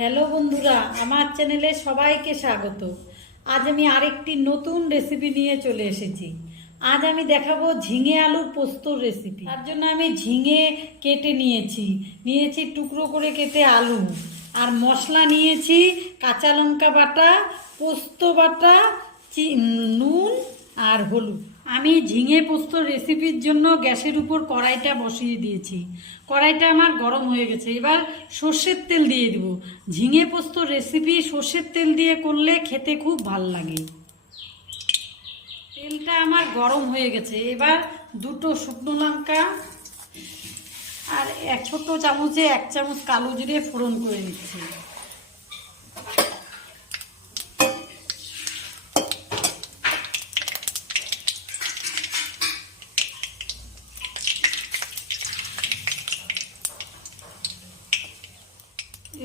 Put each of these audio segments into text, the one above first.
Hello বন্ধুরা, আমার চ্যানেলে সবাইকে স্বাগত। আজ আমি আরেকটি নতুন রেসিপি নিয়ে চলে এসেছি। আজ আমি দেখাবো ঝিঙে আলুর পোস্তর রেসিপি। তার জন্য আমি ঝিঙে কেটে নিয়েছি টুকরো করে কেটে আলু, আর মশলা নিয়েছি কাঁচা লঙ্কা বাটা, পোস্ত বাটা, নুন আর হলুদ। আমি ঝিঙে পোস্তর রেসিপির জন্য গ্যাসের উপর কড়াইটা বসিয়ে দিয়েছি। কড়াইটা আমার গরম হয়ে গেছে। এবার সর্ষের তেল দিয়ে দিব। ঝিঙে পোস্তর রেসিপি সর্ষের তেল দিয়ে করলে খেতে খুব ভাল লাগে। তেলটা আমার গরম হয়ে গেছে। এবার দুটো শুকনো লঙ্কা আর এক ছোট চামচে 1 চামচ কালো জিরে ফোড়ন করে নিচ্ছি।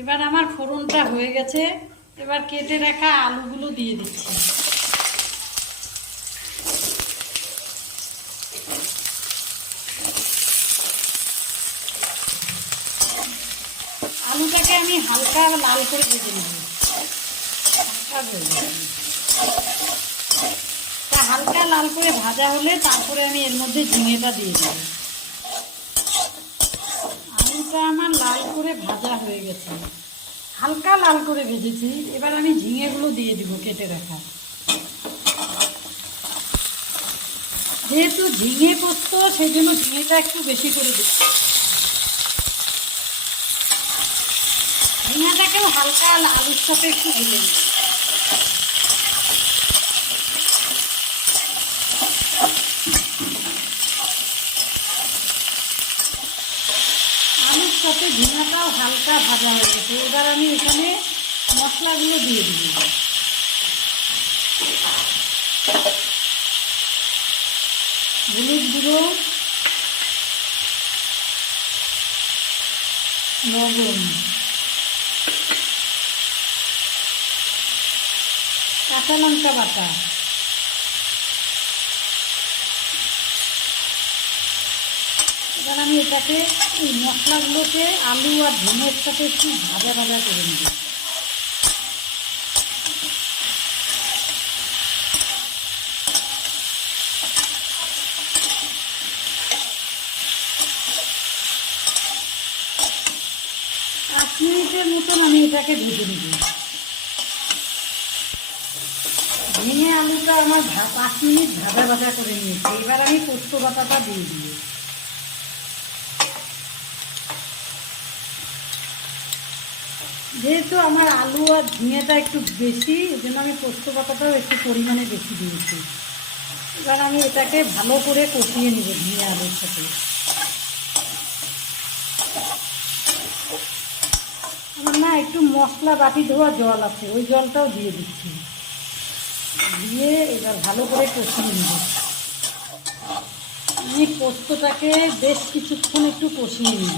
এবার আমার ফোড়নটা হয়ে গেছে। এবার কেটে রাখা আলুগুলো দিয়ে দিচ্ছি। আলুটাকে আমি হালকা লাল করে ভেজে নেব। হালকা লাল করে ভাজা হলে তারপরে আমি এর মধ্যে ঝিঙেটা দিয়ে দেব। আলুটা আমার লাল করে ভাজা হয়ে গেছে, হালকা লাল করে ভেজেছি। এবার আমি ঝিঙেগুলো দিয়ে দিব কেটে রাখা। যেহেতু ঝিঙে পোস্ত, সেই জন্য ঝিঙেটা একটু বেশি করে দিলাম। ঝিঙাটাকেও হালকা আলুর সাথে একটু ভেজে নেব। আলুর সাথে ঝিঙাটাও হালকা ভাজা হয়ে গেছে। এবার আমি এখানে মশলাগুলো দিয়ে দিব। হলুদ গুঁড়ো, লবণ, কাঁচা লঙ্কা বাটা, এবার আমি এটাকে এই মশলাগুলোকে আলু আর ঝিঙের সাথে একটু ভাজা ভাজা করে নেব। পাঁচ মিনিটের মতন আমি এটাকে ভেজে নেব। ঝিঙে আলুটা আমার 5 মিনিট ভাজা ভাজা করে নিয়েছি। এবার আমি পোস্ত বাটাটা দিয়ে দিই। যেহেতু আমার আলু আর ঝিঙেটা একটু বেশি, এই জন্য আমি পোস্ত বাটাটাও একটু পরিমাণে বেশি দিয়েছি। এবার আমি এটাকে ভালো করে কষিয়ে নেব ঝিঙে আলুর সাথে। আমার না একটু মশলা বাটি ধোয়া জল আছে, ওই জলটাও দিয়ে দিচ্ছি। দিয়ে এবার ভালো করে কষিয়ে নেব। আমি পোস্তটাকে বেশ কিছুক্ষণ একটু কষিয়ে নেব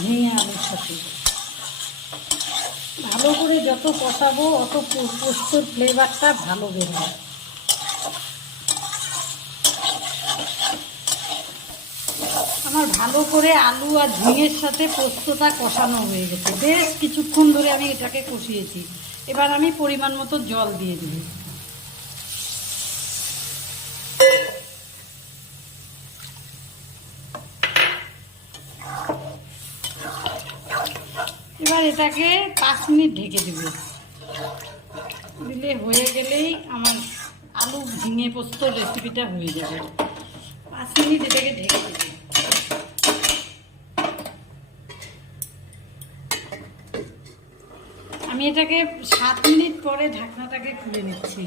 ঝিঙে আলুর সাথে। ভালো করে যত কষাবো অত পোস্তর ফ্লেভারটা ভালো বেরোবে। আমার ভালো করে আলু আর ঝিঙের সাথে পোস্তটা কষানো হয়ে গেছে। বেশ কিছুক্ষণ ধরে আমি এটাকে কষিয়েছি। এবার আমি পরিমাণ মতো জল দিয়ে দিব। এবার এটাকে 5 মিনিট ঢেকে দেব। দিলে হয়ে গেলেই আমার আলু ঝিঙে পোস্ত রেসিপিটা হয়ে যাবে। 5 মিনিট এটাকে ঢেকে দেব। আমি এটাকে 7 মিনিট পরে ঢাকনাটাকে খুলে নিচ্ছি।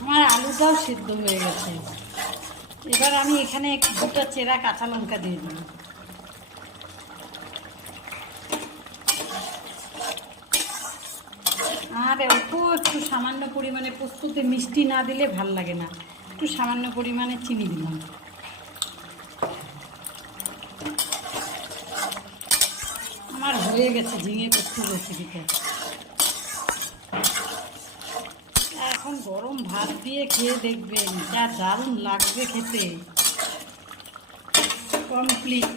আমার আলুটাও সিদ্ধ হয়ে গেছে। এবার আমি এখানে 2টা চেরা কাঁচা লঙ্কা দিয়ে দিই। আর অল্প একটু সামান্য পরিমাণে, পোস্ততে মিষ্টি না দিলে ভাল লাগে না, একটু সামান্য পরিমাণে চিনি দিলাম। আমার হয়ে গেছে ঝিঙে পোস্ত রেসিপিটা। এখন গরম ভাত দিয়ে খেয়ে দেখবেন যা দারুণ লাগবে খেতে। কমপ্লিট।